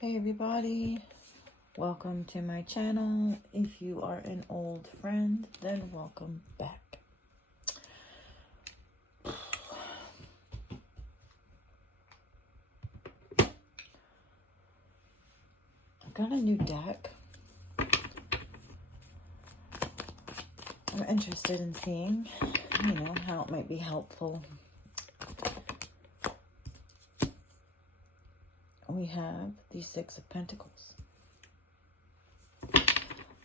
Hey everybody, welcome to my channel. If you are an old friend, then welcome back. I've got a new deck. I'm interested in seeing, how it might be helpful. We have the Six of Pentacles.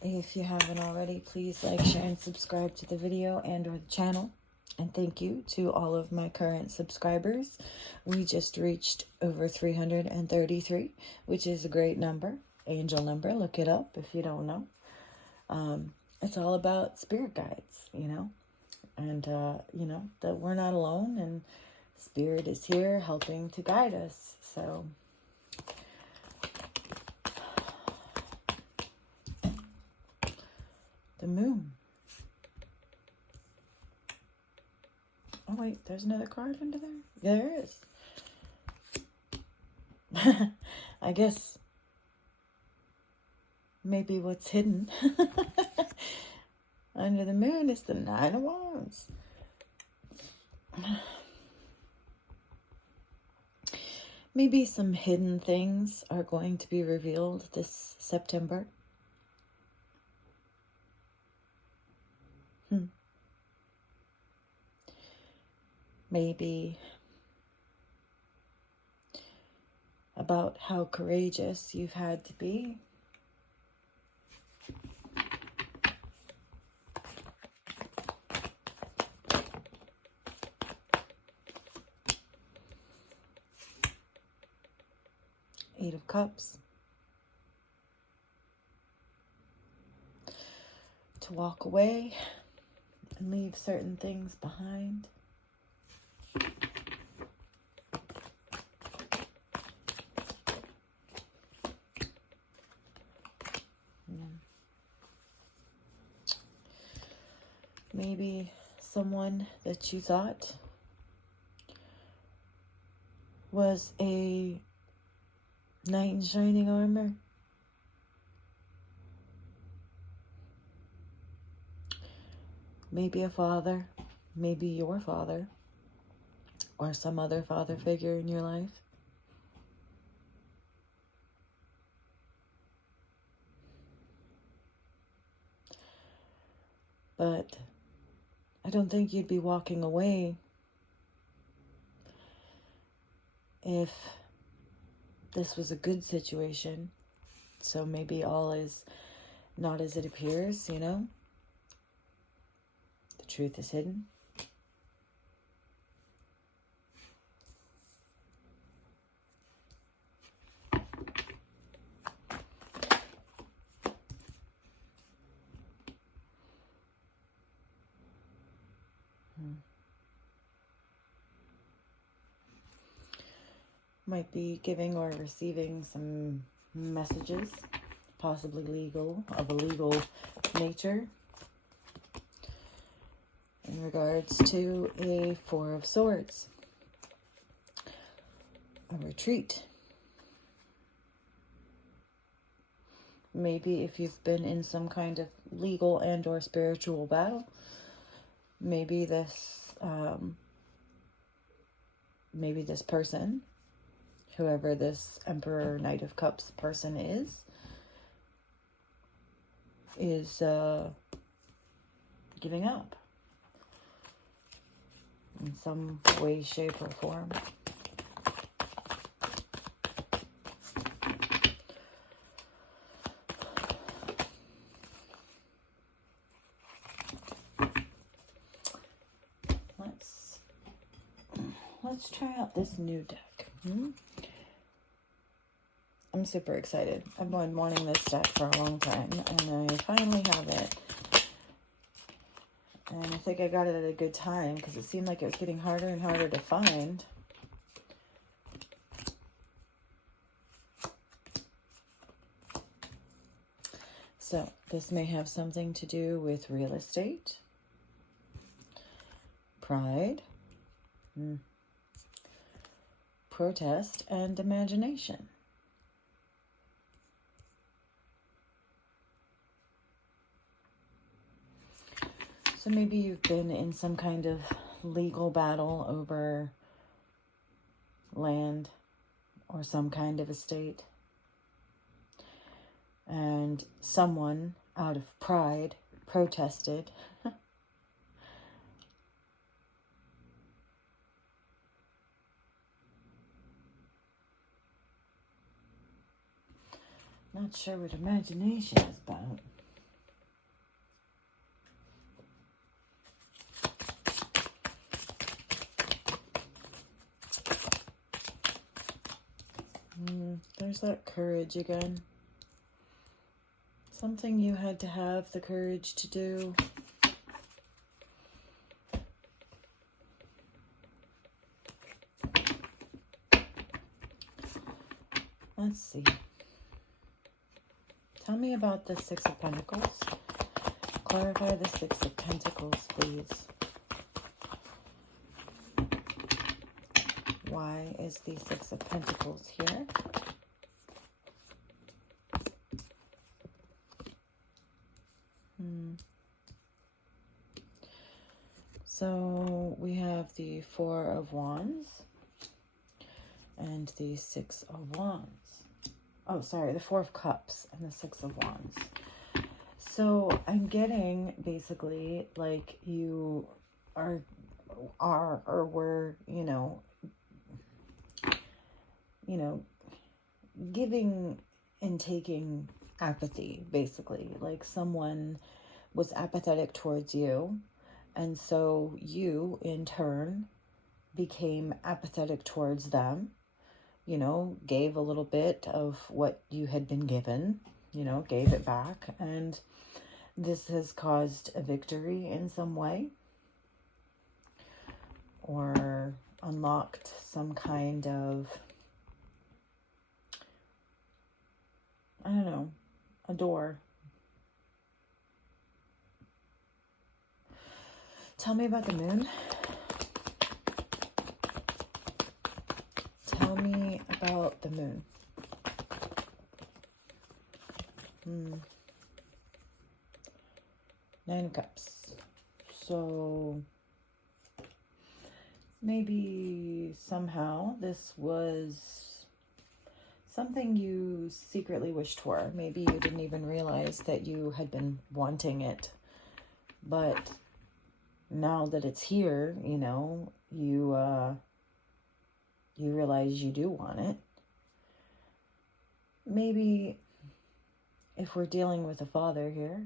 If you haven't already, please like, share, and subscribe to the video and or the channel. And thank you to all of my current subscribers. We just reached over 333, which is a great number. Angel number, look it up if you don't know. It's all about spirit guides, and, that we're not alone and spirit is here helping to guide us. So the moon. Oh wait, there's another card under there? There is. I guess maybe what's hidden under the moon is the Nine of Wands. Maybe some hidden things are going to be revealed this September. Maybe about how courageous you've had to be. Eight of Cups. To walk away and leave certain things behind. Maybe someone that you thought was a knight in shining armor. Maybe a father, maybe your father, or some other father figure in your life. But I don't think you'd be walking away if this was a good situation. So maybe all is not as it appears, The truth is hidden. Might be giving or receiving some messages, possibly of a legal nature, in regards to a Four of Swords, a retreat. Maybe if you've been in some kind of legal and or spiritual battle, maybe this person, whoever this Emperor Knight of Cups person is giving up in some way, shape, or form. Let's try out this new deck. I'm super excited. I've been wanting this deck for a long time, and I finally have it. And I think I got it at a good time, because it seemed like it was getting harder and harder to find. So, this may have something to do with real estate, pride, protest, and imagination. So maybe you've been in some kind of legal battle over land or some kind of estate. And someone, out of pride, protested. Not sure what imagination is about. There's that courage again. Something you had to have the courage to do. Let's see. Tell me about the Six of Pentacles. Clarify the Six of Pentacles, please. Why is the Six of Pentacles here? So we have the Four of Wands and the Six of Wands. Oh, sorry, the Four of Cups and the Six of Wands. So I'm getting basically like you are or were, giving and taking apathy, basically. Like someone was apathetic towards you, and so you, in turn, became apathetic towards them, gave a little bit of what you had been given, gave it back, and this has caused a victory in some way, or unlocked some kind of, I don't know, a door. Tell me about the moon. Tell me about the moon. Nine of Cups. So maybe somehow this was something you secretly wished for. Maybe you didn't even realize that you had been wanting it. But now that it's here, you realize you do want it. Maybe if we're dealing with a father here,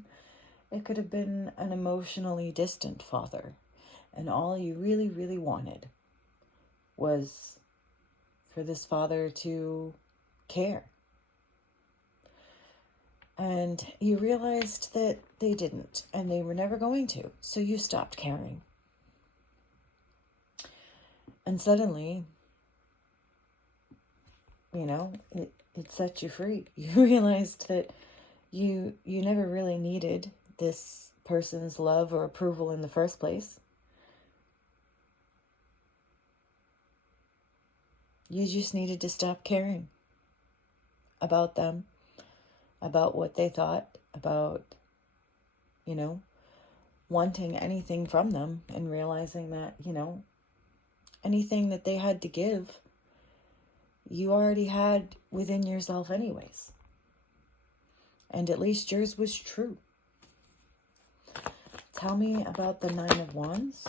it could have been an emotionally distant father. And all you really, really wanted was for this father to care. And you realized that they didn't, and they were never going to. So you stopped caring. And suddenly, it set you free. You realized that you never really needed this person's love or approval in the first place. You just needed to stop caring about them, about what they thought, about, wanting anything from them, and realizing that, anything that they had to give, you already had within yourself anyways. And at least yours was true. Tell me about the Nine of Wands.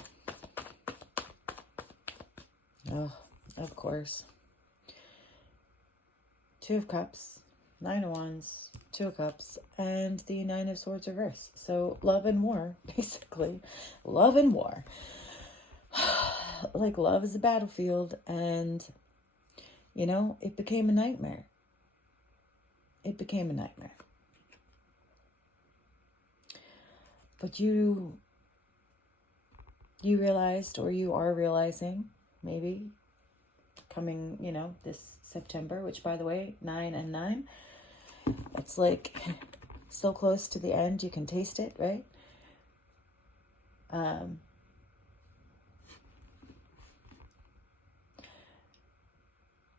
Oh, of course. Two of Cups, Nine of Wands, Two of Cups, and the Nine of Swords reverse. So love and war, basically. Love and war. Like love is a battlefield, and, it became a nightmare. It became a nightmare. But you realized, or you are realizing, maybe, coming, this September, which, by the way, 9 and 9, it's like so close to the end, you can taste it, right?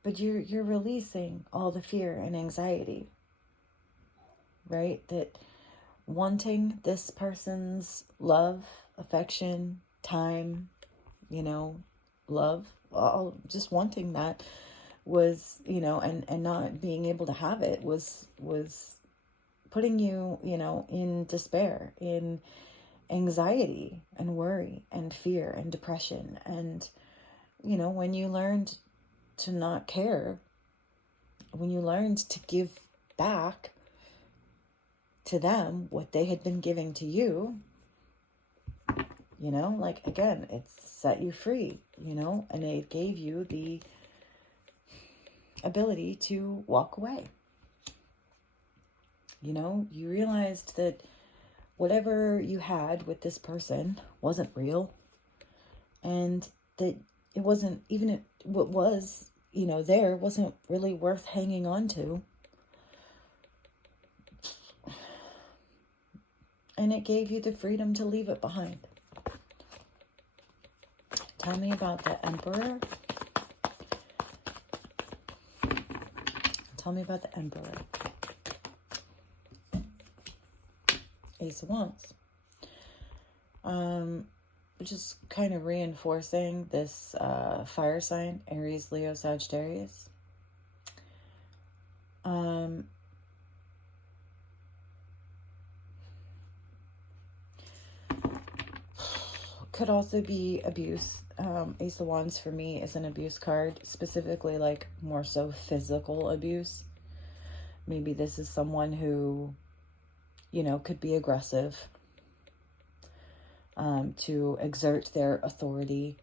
But you're releasing all the fear and anxiety, right? That wanting this person's love, affection, time, love, all just wanting that was, and not being able to have it was putting you, in despair, in anxiety and worry and fear and depression. And, when you learned to not care, when you learned to give back to them what they had been giving to you, again, it set you free, and it gave you the ability to walk away. You realized that whatever you had with this person wasn't real, and that it wasn't, even what was, there wasn't really worth hanging on to. And it gave you the freedom to leave it behind. Tell me about the Emperor. Tell me about the Emperor. Ace of Wands. Which is kind of reinforcing this fire sign, Aries, Leo, Sagittarius. Could also be abuse. Ace of Wands for me is an abuse card, specifically like more so physical abuse. Maybe this is someone who, could be aggressive, to exert their authority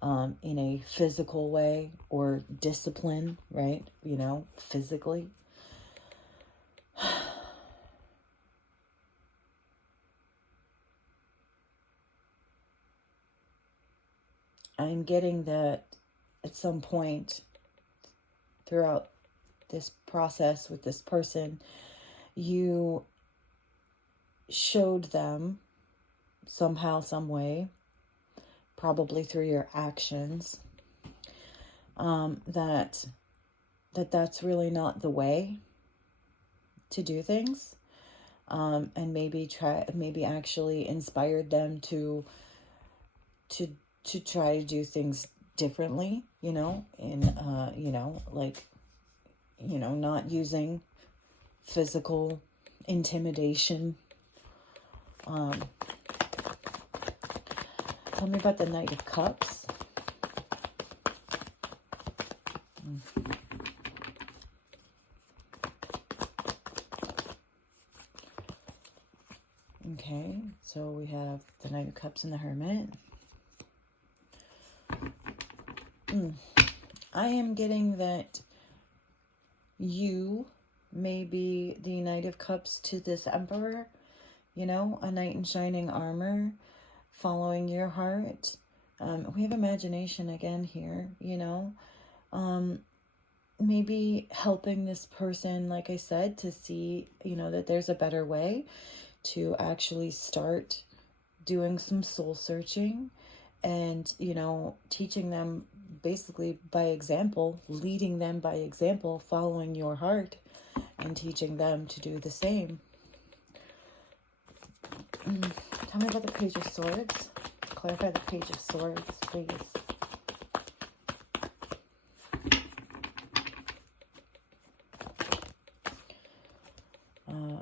in a physical way, or discipline, right? Physically. I'm getting that at some point throughout this process with this person, you showed them somehow, some way, probably through your actions, that's really not the way to do things, and maybe actually inspired them to try to do things differently, not using physical intimidation. Tell me about the Knight of Cups. Okay, so we have the Knight of Cups and the Hermit. I am getting that you may be the Knight of Cups to this Emperor, a knight in shining armor, following your heart. We have imagination again here, maybe helping this person, like I said, to see, that there's a better way, to actually start doing some soul searching, and, teaching them basically by example, leading them by example, following your heart, and teaching them to do the same. Tell me about the Page of Swords. Clarify the Page of Swords, please.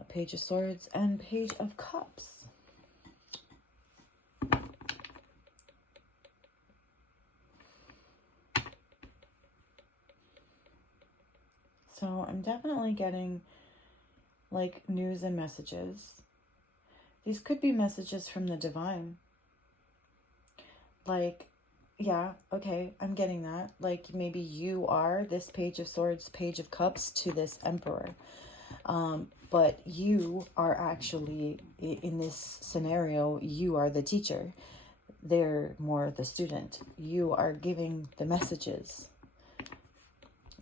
Page of Swords and Page of Cups. So I'm definitely getting like news and messages. These could be messages from the divine. Like, yeah, okay, I'm getting that. Like maybe you are this Page of Swords, Page of Cups to this Emperor. But you are actually, in this scenario, you are the teacher. They're more the student. You are giving the messages.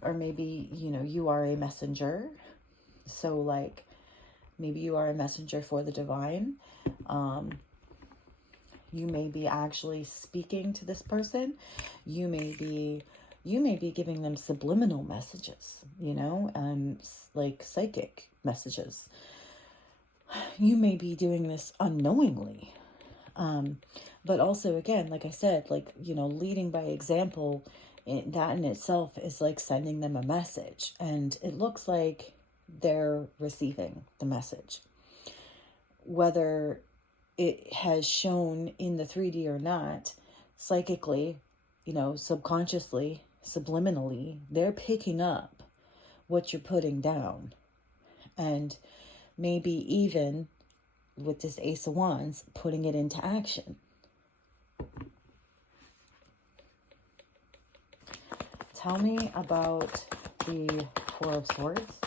Or maybe, you are a messenger. So, like, maybe you are a messenger for the divine. You may be actually speaking to this person. You may be giving them subliminal messages, like psychic messages. You may be doing this unknowingly. But also, again, like I said, like, you know, leading by example, that in itself is like sending them a message. And it looks like they're receiving the message. Whether it has shown in the 3D or not, psychically, you know, subconsciously, subliminally, they're picking up what you're putting down. And maybe even with this Ace of Wands, putting it into action. Tell me about the Four of Swords.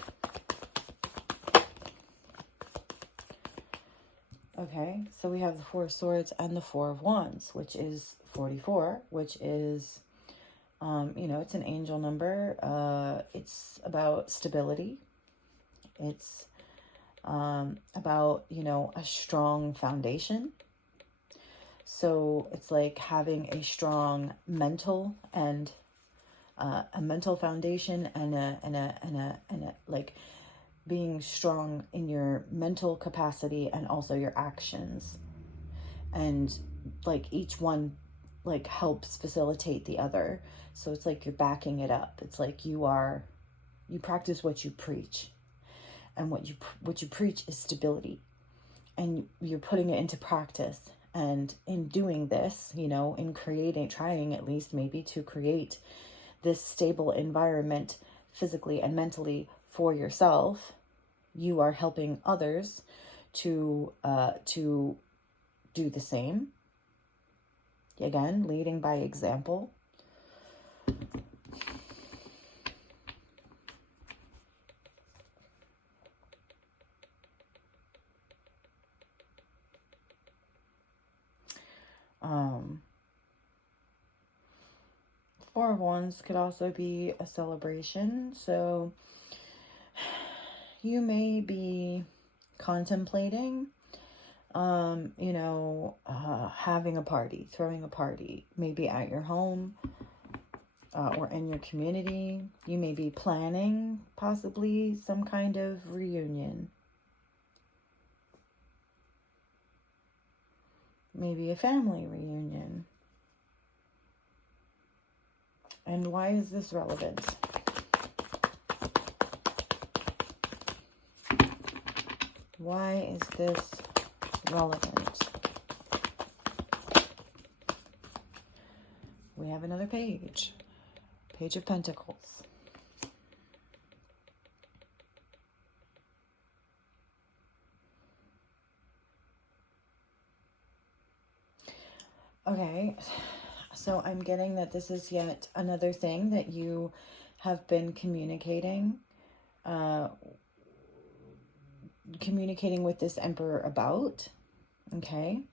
Okay, so we have the Four of Swords and the Four of Wands, which is 44, which is, you know, it's an angel number. It's about stability. It's about, you know, a strong foundation. So it's like having a strong mental and a mental foundation and a like being strong in your mental capacity and also your actions. And like each one like helps facilitate the other. So it's like you're backing it up. It's like you practice what you preach. And what you preach is stability. And you're putting it into practice. And in doing this, you know, in trying at least maybe to create this stable environment physically and mentally for yourself, you are helping others to do the same. Again, leading by example. Four of Wands could also be a celebration. So you may be contemplating, you know, having a party, throwing a party, maybe at your home or in your community. You may be planning possibly some kind of reunion. Maybe a family reunion. And why is this relevant? Why is this relevant? We have another page. Page of Pentacles. Okay, so I'm getting that this is yet another thing that you have been communicating with this Emperor about. Okay.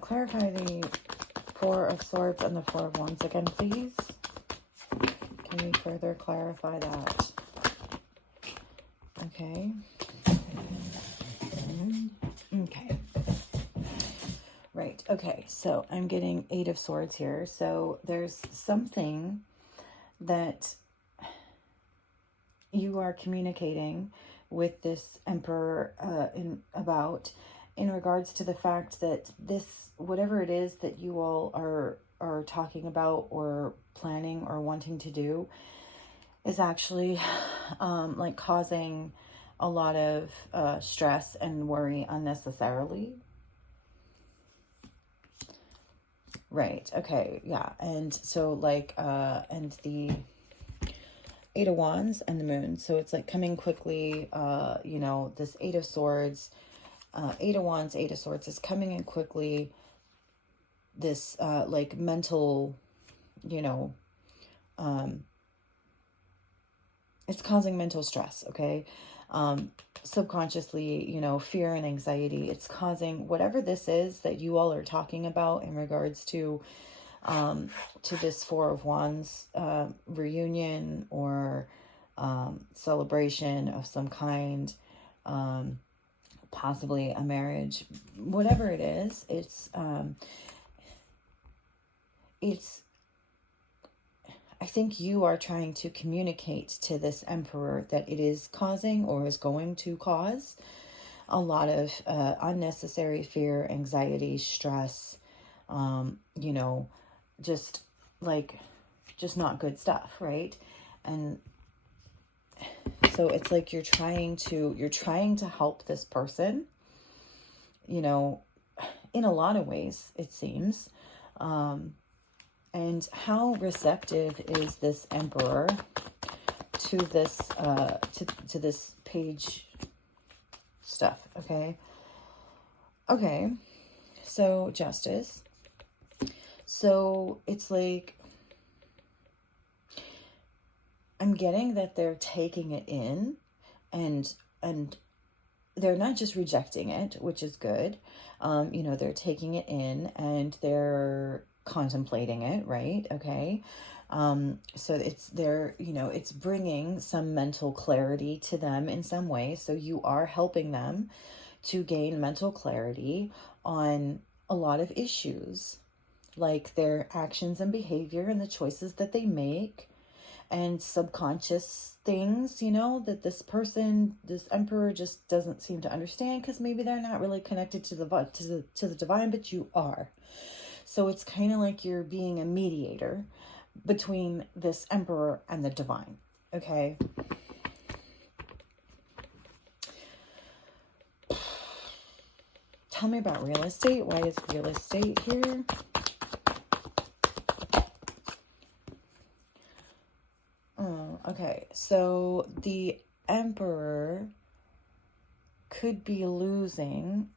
Clarify the Four of Swords and the Four of Wands again, please. Can you further clarify that? Okay. Okay. Right. Okay. So I'm getting Eight of Swords here. So there's something that you are communicating with this Emperor in regards to the fact that this, whatever it is that you all are talking about or planning or wanting to do, is actually like causing a lot of stress and worry unnecessarily. Right. Okay. Yeah. And so like, and the Eight of Wands and the Moon. So it's like coming quickly, you know, this Eight of Swords, Eight of Wands, Eight of Swords is coming in quickly. This, like mental, you know, it's causing mental stress. Okay. Subconsciously, you know, fear and anxiety. It's causing whatever this is that you all are talking about in regards to this Four of Wands reunion or celebration of some kind. possibly a marriage, whatever it is, I think you are trying to communicate to this Emperor that it is causing or is going to cause a lot of unnecessary fear, anxiety, stress, you know, just like, just not good stuff, right? And so it's like you're trying to help this person, you know, in a lot of ways, it seems. And how receptive is this Emperor to this to this page stuff? Okay, so Justice. So it's like, I'm getting that they're taking it in, and they're not just rejecting it, which is good. You know, they're taking it in and they're contemplating it, right? Okay. So it's bringing some mental clarity to them in some way. So you are helping them to gain mental clarity on a lot of issues, like their actions and behavior and the choices that they make, and subconscious things, you know, that this Emperor just doesn't seem to understand, because maybe they're not really connected to the divine, but you are. So it's kind of like you're being a mediator between this Emperor and the divine. Okay. Tell me about real estate. Why is real estate here? Okay, so the Emperor could be losing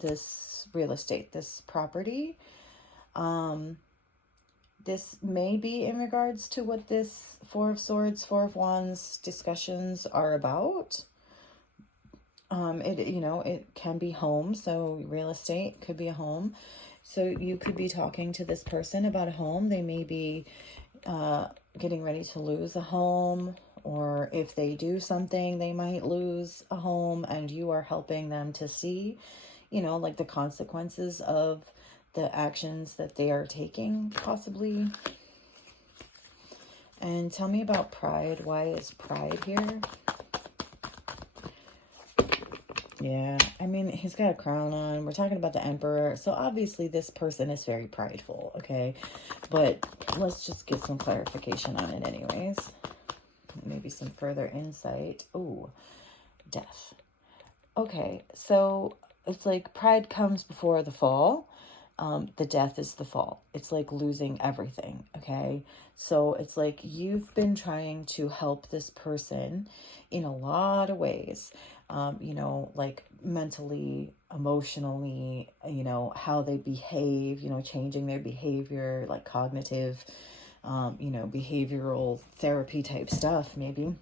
this real estate, this property. This may be in regards to what this Four of Swords, Four of Wands discussions are about. It can be home, so real estate could be a home. So you could be talking to this person about a home. They may be getting ready to lose a home, or if they do something, they might lose a home, and you are helping them to see, you know, like the consequences of the actions that they are taking, possibly. And tell me about pride. Why is pride here? Yeah, I mean, he's got a crown on. We're talking about the Emperor. So obviously this person is very prideful, okay? But let's just get some clarification on it anyways. Maybe some further insight. Ooh, death. Okay, so it's like pride comes before the fall. The death is the fall. It's like losing everything, okay? So it's like you've been trying to help this person in a lot of ways, you know, like mentally, emotionally, you know, how they behave, you know, changing their behavior, like cognitive, you know, behavioral therapy type stuff, maybe.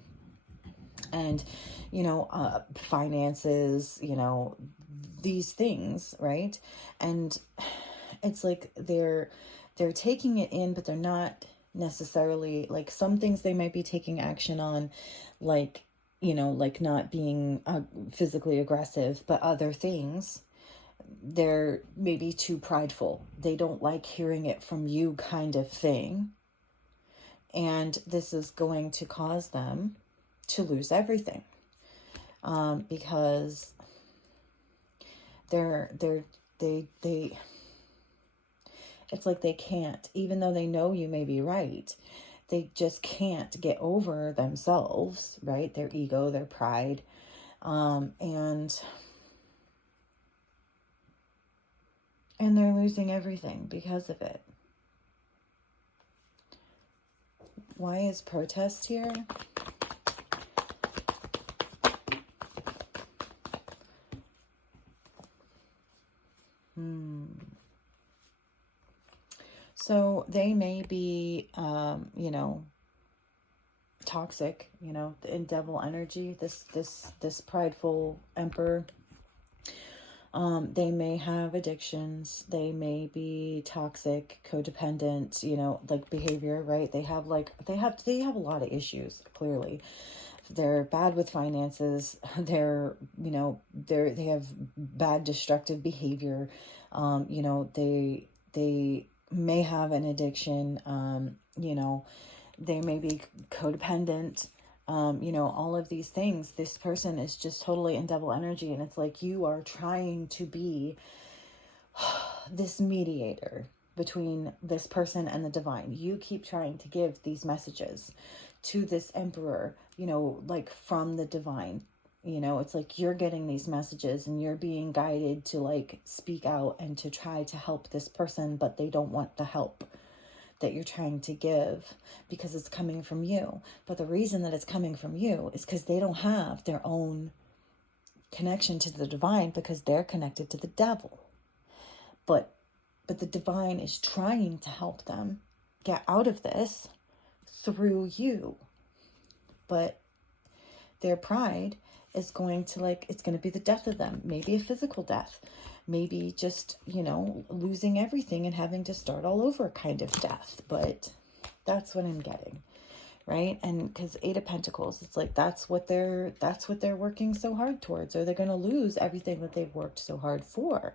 And, you know, finances, you know, these things, right? And it's like they're taking it in, but they're not necessarily, like, some things they might be taking action on, like, you know, like not being physically aggressive, but other things, they're maybe too prideful. They don't like hearing it from you, kind of thing. And this is going to cause them to lose everything, because they it's like they can't, even though they know you may be right, they just can't get over themselves, right? Their ego, their pride, and they're losing everything because of it. Why is protest here? So they may be, you know, toxic, you know, in devil energy, this prideful Emperor. They may have addictions. They may be toxic, codependent, you know, like behavior, right? They have a lot of issues, clearly. they're bad with finances, they're, they have bad destructive behavior, they may have an addiction, they may be codependent, all of these things. This person is just totally in double energy, and it's like you are trying to be this mediator between this person and the divine. You keep trying to give these messages to this emperor, like from the divine. It's like you're getting these messages and you're being guided to like speak out and to try to help this person, but they don't want the help that you're trying to give because it's coming from you. But the reason that it's coming from you is because they don't have their own connection to the divine, because they're connected to the devil. But the divine is trying to help them get out of this through you. But their pride is going to it's going to be the death of them. Maybe a physical death. Maybe just, losing everything and having to start all over kind of death. But that's what I'm getting, right? And because 8 of Pentacles, it's like that's what they're working so hard towards. Or they're going to lose everything that they've worked so hard for.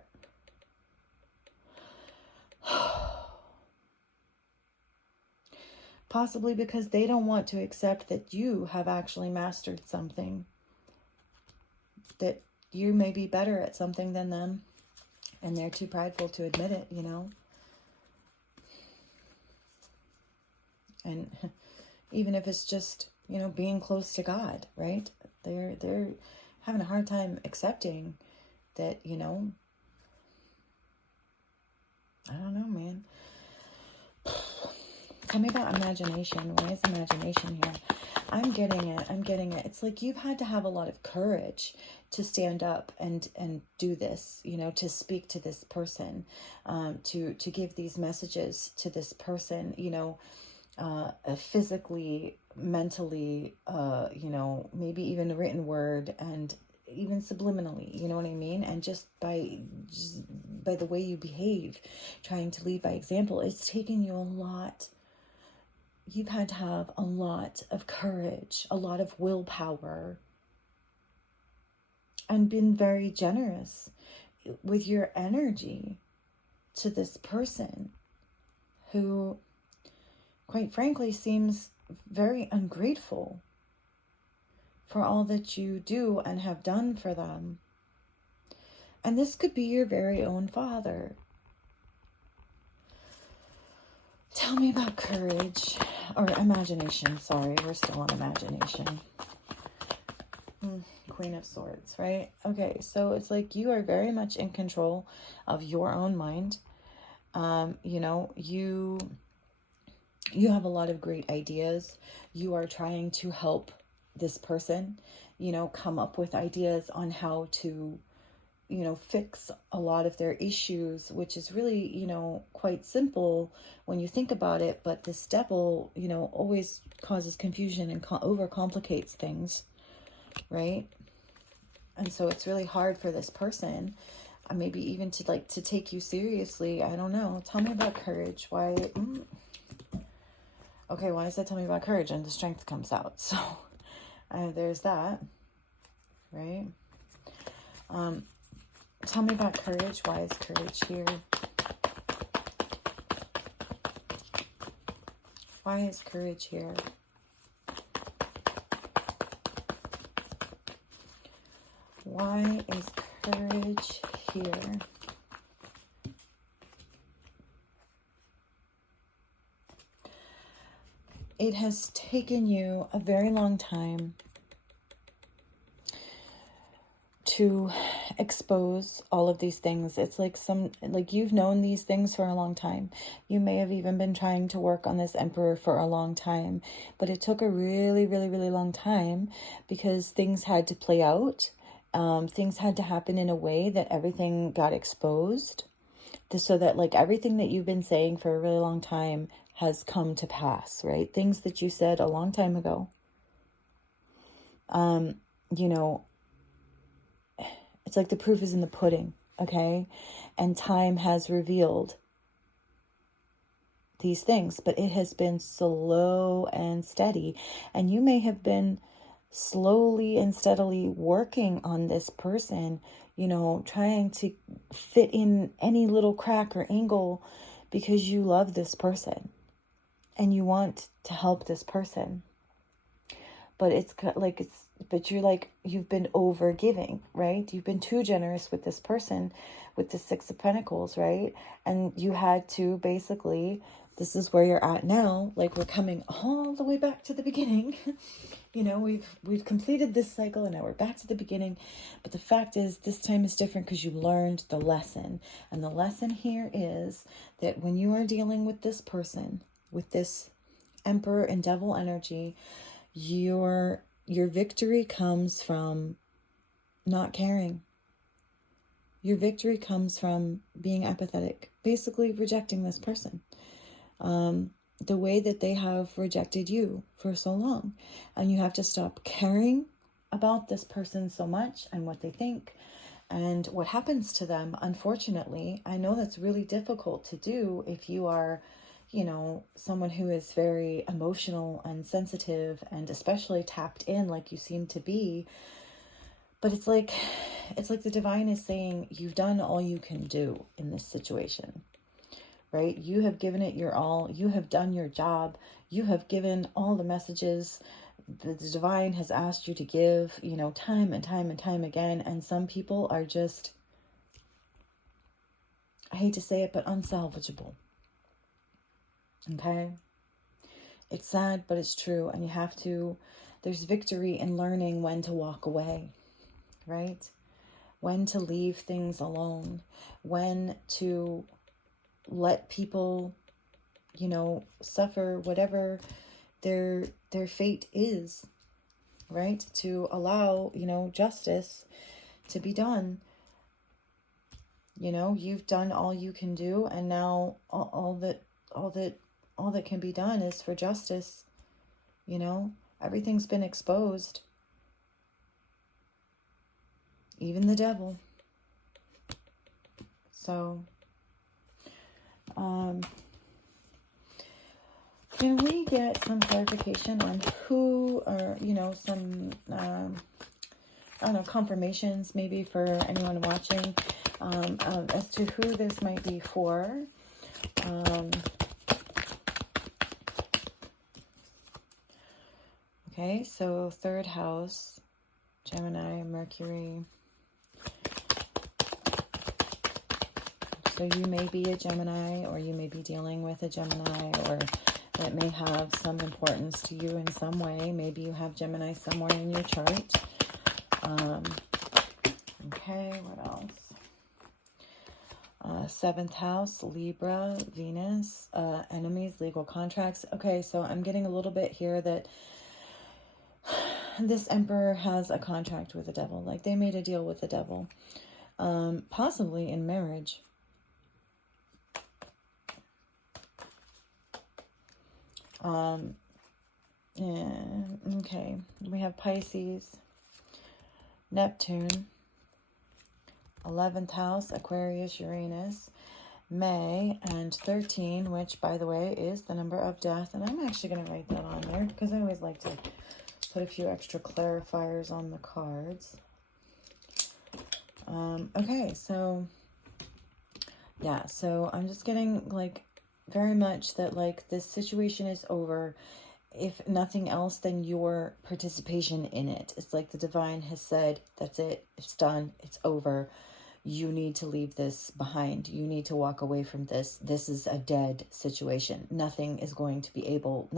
Possibly because they don't want to accept that you have actually mastered something. That you may be better at something than them. And they're too prideful to admit it, And even if it's just, being close to God, right? They're having a hard time accepting that, I don't know, man. Tell me about imagination. Why is imagination here? I'm getting it. It's like you've had to have a lot of courage to stand up and do this, to speak to this person, to give these messages to this person, physically, mentally, maybe even a written word, and even subliminally, you know what I mean? And just by the way you behave, trying to lead by example. It's taken you a lot. You've had to have a lot of courage, a lot of willpower, and been very generous with your energy to this person who, quite frankly, seems very ungrateful for all that you do and have done for them. And this could be your very own father. Tell me about courage, or imagination, sorry, we're still on imagination. Queen of Swords, right? Okay, so it's like you are very much in control of your own mind. You have a lot of great ideas. You are trying to help this person, come up with ideas on how to, fix a lot of their issues, which is really, quite simple when you think about it. But this devil, always causes confusion and overcomplicates things, right? And so it's really hard for this person, maybe even to take you seriously. I don't know. Tell me about courage. Why? Okay, why does that tell me about courage? And the strength comes out. So there's that, right? Tell me about courage. Why is courage here? Why is courage here? Why is courage here? It has taken you a very long time to expose all of these things. It's like you've known these things for a long time. You may have even been trying to work on this emperor for a long time, but it took a really, really, really long time because things had to play out. Things had to happen in a way that everything got exposed, so that everything that you've been saying for a really long time has come to pass, right? Things that you said a long time ago. It's like the proof is in the pudding, okay? And time has revealed these things, but it has been slow and steady. And you may have been slowly and steadily working on this person, trying to fit in any little crack or angle because you love this person and you want to help this person. But you've been over giving, right? You've been too generous with this person, with the Six of Pentacles, right? And you had to basically, this is where you're at now. Like, we're coming all the way back to the beginning. We've completed this cycle and now we're back to the beginning. But the fact is, this time is different because you learned the lesson. And the lesson here is that when you are dealing with this person, with this Emperor and Devil energy, your victory comes from not caring. Your victory comes from being apathetic, basically rejecting this person. The way that they have rejected you for so long. And you have to stop caring about this person so much and what they think and what happens to them. Unfortunately, I know that's really difficult to do if you are, someone who is very emotional and sensitive and especially tapped in like you seem to be. But it's like the divine is saying, you've done all you can do in this situation. Right? You have given it your all. You have done your job. You have given all the messages the divine has asked you to give, time and time and time again. And some people are just, I hate to say it, but unsalvageable. Okay? It's sad, but it's true. And there's victory in learning when to walk away, right? When to leave things alone. When to let people, suffer whatever their fate is, right? To allow, justice to be done. You've done all you can do, and now all that can be done is for justice. Everything's been exposed. Even the devil. So, can we get some clarification on who, or, some, I don't know, confirmations maybe for anyone watching, as to who this might be for? Okay, so third house, Gemini, Mercury. So you may be a Gemini, or you may be dealing with a Gemini, or it may have some importance to you in some way. Maybe you have Gemini somewhere in your chart. Okay, what else? Seventh house, Libra, Venus, enemies, legal contracts. Okay, so I'm getting a little bit here that this Emperor has a contract with the devil. Like, they made a deal with the devil. Possibly in marriage. Yeah, okay. We have Pisces, Neptune, 11th house, Aquarius, Uranus, May, and 13, which, by the way, is the number of death. And I'm actually going to write that on there because I always like to put a few extra clarifiers on the cards. Okay, so, yeah, so I'm just getting, like, very much that, like, this situation is over. If nothing else, then your participation in it. It's like the divine has said, that's it, it's done, it's over. You need to leave this behind. You need to walk away from this. This is a dead situation. Nothing good is going to be able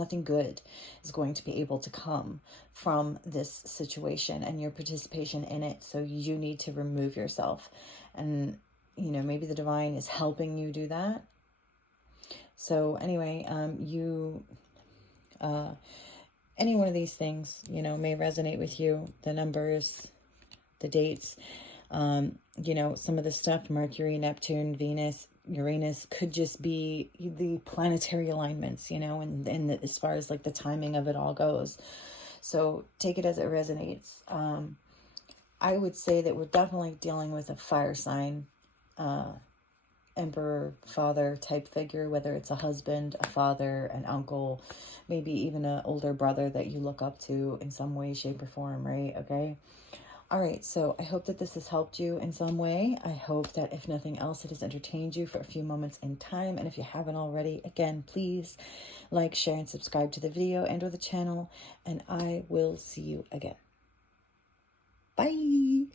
to come from this situation and your participation in it. So you need to remove yourself. And, maybe the divine is helping you do that. So anyway, any one of these things, may resonate with you. The numbers, the dates, some of the stuff, Mercury, Neptune, Venus, Uranus, could just be the planetary alignments, and as far as like the timing of it all goes. So take it as it resonates. I would say that we're definitely dealing with a fire sign emperor father type figure, whether it's a husband, a father, an uncle, maybe even an older brother that you look up to in some way, shape, or form, right? Okay. All right, so I hope that this has helped you in some way. I hope that if nothing else, it has entertained you for a few moments in time. And if you haven't already, again, please like, share, and subscribe to the video and or the channel. And I will see you again. Bye.